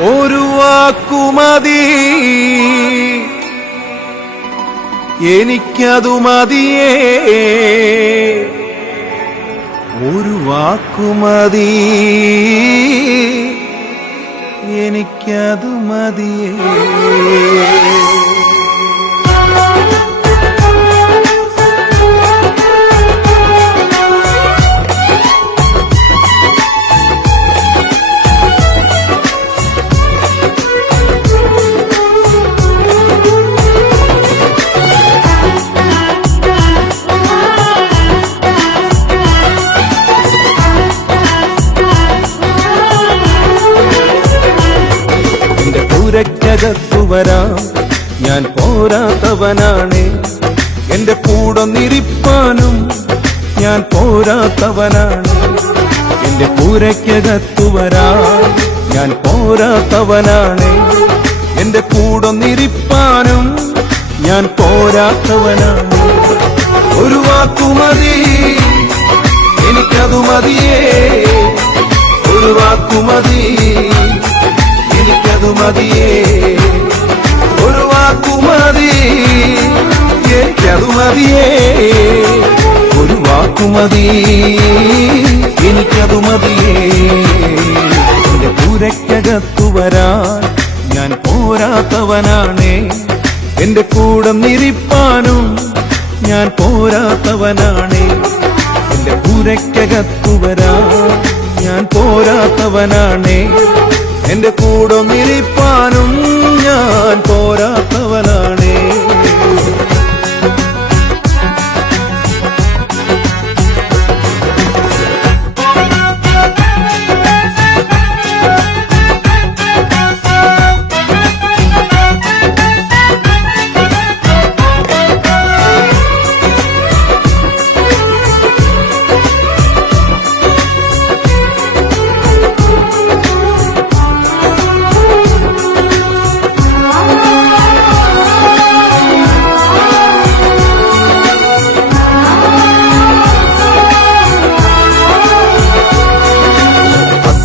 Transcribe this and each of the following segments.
ഒരു വാക്കുമതി, എനിക്കതു മതിയേ. ഒരു വാക്കുമതി, എനിക്കതു മതിയേ. ക്കകത്തു വരാം, ഞാൻ പോരാത്തവനാണ്. എന്റെ കൂടൊന്നിരിപ്പാനും ഞാൻ പോരാത്തവനാണ്. എന്റെ പൂരയ്ക്കകത്തു വരാം, ഞാൻ പോരാത്തവനാണ്. എന്റെ കൂടൊന്നിരിപ്പാനും ഞാൻ പോരാത്തവനാണ്. ഒരു വാക്കുമതി, എനിക്കതു മതിയേ. ഒരു വാക്കുമതി, എനിക്കതു മതിയേ. ഒരു വാക്കുമതി, എനിക്കതു മതിയേ. ഒരു വാക്കുമതി, എനിക്കതു മതിയേ. എന്റെ പൂരയ്ക്കകത്തു വരാൻ ഞാൻ പോരാത്തവനാണ്. എന്റെ കൂടെ നിരിപ്പാനും ഞാൻ പോരാത്തവനാണ്. എന്റെ പൂരയ്ക്കകത്തു വരാൻ ഞാൻ പോരാത്തവനാണ്. എന്റെ കൂടൊന്നിരിപ്പാനും ഞാൻ പോരാത്തവനാണ്.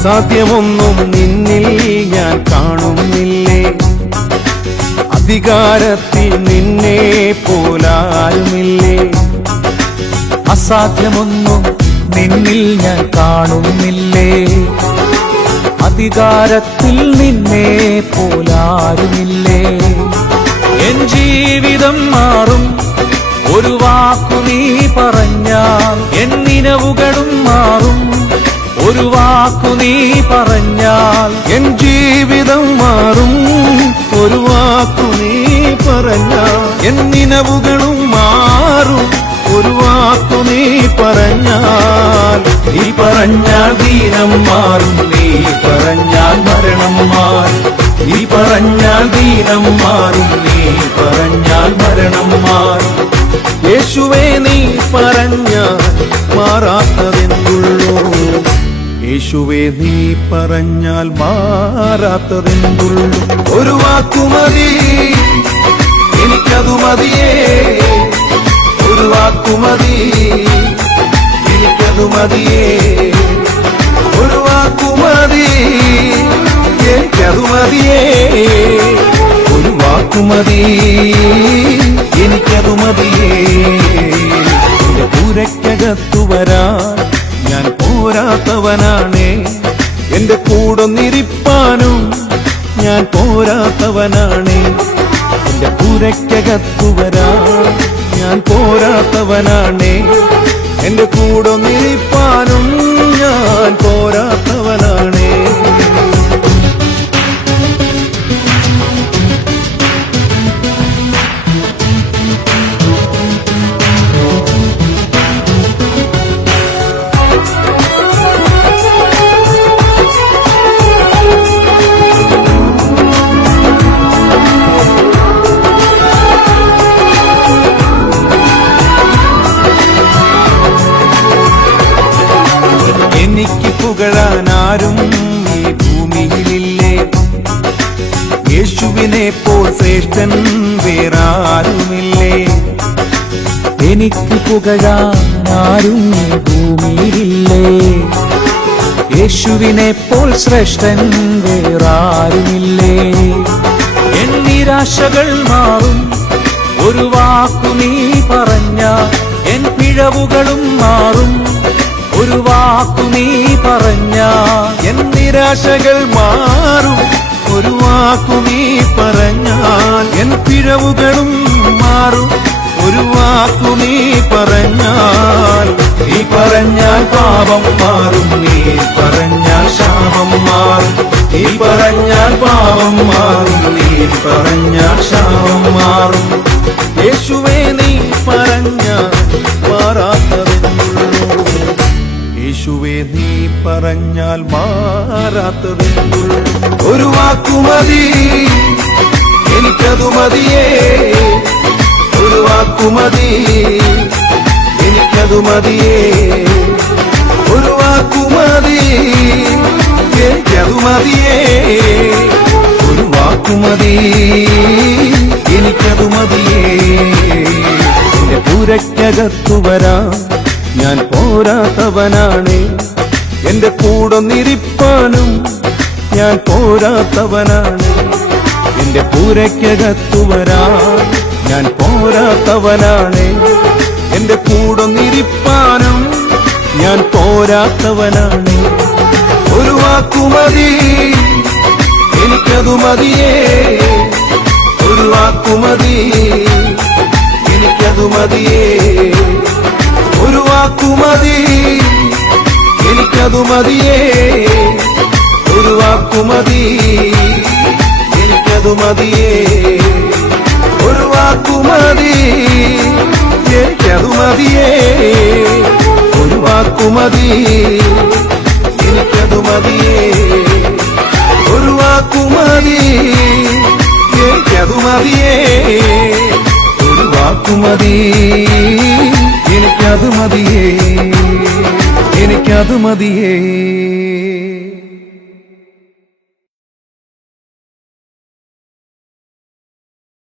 സാധ്യമൊന്നും നിന്നിൽ ഞാൻ കാണുന്നില്ലേ. അധികാരത്തിൽ നിന്നെ പോലാരുമില്ലേ. അസാധ്യമൊന്നും നിന്നിൽ ഞാൻ കാണുന്നില്ലേ. അധികാരത്തിൽ നിന്നെ പോലാരുമില്ലേ. എൻ ജീവിതം മാറും ഒരു വാക്കു നീ പറഞ്ഞാൽ. എൻ നിലവുകളും മാറും ഒരു വാക്കു നീ പറഞ്ഞാൽ. എൻ ജീവിതം മാറും ഒരു വാക്കു നീ പറഞ്ഞാൽ. എൻ നിലവുകളും മാറും ഒരു വാക്കു നീ പറഞ്ഞാൽ. നീ പറഞ്ഞാൽ ദീനം മാറും, നീ പറഞ്ഞാൽ മരണം മാറും. നീ പറഞ്ഞാൽ ദീനം മാറും, നീ പറഞ്ഞാൽ മരണം മാറും. യേശുവേ നീ പറഞ്ഞാൽ മാറാത്തതെന്തുള്ളൂ. യേശുവേ നീ പറഞ്ഞാൽ മാറാത്തതെന്തുള്ളൂ. ഒരു വാക്കുമതി, എനിക്കതു മതിയേ. ഒരു വാക്കുമതി, എനിക്കതു മതിയേ. ഒരു വാക്കുമതി, എനിക്കതു മതിയേ. ഒരു വാക്കുമതി, എനിക്കതു മതിയേ. എന്റെ പൂരയ്ക്കകത്തു വരാൻ ഞാൻ പോരാത്തവനാണ്. എന്റെ കൂടൊന്നിരിപ്പാനും ഞാൻ പോരാത്തവനാണ്. എന്റെ പൂരയ്ക്കകത്തു വരാൻ ഞാൻ പോരാത്തവനാണ്. എന്റെ കൂടൊന്നിരിപ്പാനും ഞാൻ പോരാത്തവനാണ്. എനിക്ക് പുകഴാൻ ആരും ഈ ഭൂമിയിലില്ലേ. യേശുവിനെ പോൽ ശ്രേഷ്ഠൻ വേറാരുമില്ലേ. എനിക്ക് പുകഴാൻ ആരും ഈ ഭൂമിയിലില്ലേ. യേശുവിനെ പോൽ ശ്രേഷ്ഠൻ വേറാരുമില്ലേ. എൻ നിരാശകൾ മാറും ഒരു വാക്കു നീ പറഞ്ഞ, എൻ പിഴവുകളും മാറും ഒരു വാക്കു നീ പറഞ്ഞ. എൻ നിരാശകൾ മാറും ഒരു വാക്കു നീ പറഞ്ഞാൽ, എൻ പിഴവുകളും മാറും ഒരു വാക്കു നീ പറഞ്ഞാൽ. നീ പറഞ്ഞാൽ പാപം മാറും, നീ പറഞ്ഞാൽ ശാപം മാറും. നീ പറഞ്ഞാൽ പാപം മാറും, നീ പറഞ്ഞാൽ ശാപം മാറും. യേശുവേ നീ പറഞ്ഞാൽ മാറാത്തതെന്നുള്ളൂ. യേശുവേ നീ പറഞ്ഞാൽ മാറാത്തതെന്നുള്ളൂ. ഒരു വാക്കുമതി എനിക്കതു മതിയേ, ഒരു വാക്കുമതി എനിക്കതു മതിയേ, ഒരു വാക്കുമതി എനിക്കതു മതിയേ, ഒരു വാക്കുമതി എനിക്കതു മതിയേ. എന്റെ പൂരയ്ക്കകത്തു വരാൻ ഞാൻ പോരാത്തവനാണ്, എന്റെ കൂടൊന്നിരിപ്പാനും ഞാൻ പോരാത്തവനാണ്. എന്റെ പൂരയ്ക്കകത്തു വരാൻ ഞാൻ പോരാത്തവനാണ്, എന്റെ കൂടൊന്നിരിപ്പാനും ഞാൻ പോരാത്തവനാണ്. ഒരു വാക്കുമതി എനിക്കതു മതിയേ, ഒരു വാക്കുമതി എനിക്കതു മതിയേ, ഒരു വാക്കുമതി എനിക്കതു മതിയേ, ഒരു വാക്കുമതി എനിക്കതു മതിയേ, ഒരു വാക്കുമതി എനിക്കതു മതിയേ, ഒരു വാക്കുമതി എനിക്കതു മതിയേ, ഒരു വാക്കുമതി എനിക്കതു മതിയേ, ഒരു വാക്കുമതി എനിക്കതു മതിയേ, എനിക്കതു മതിയേ.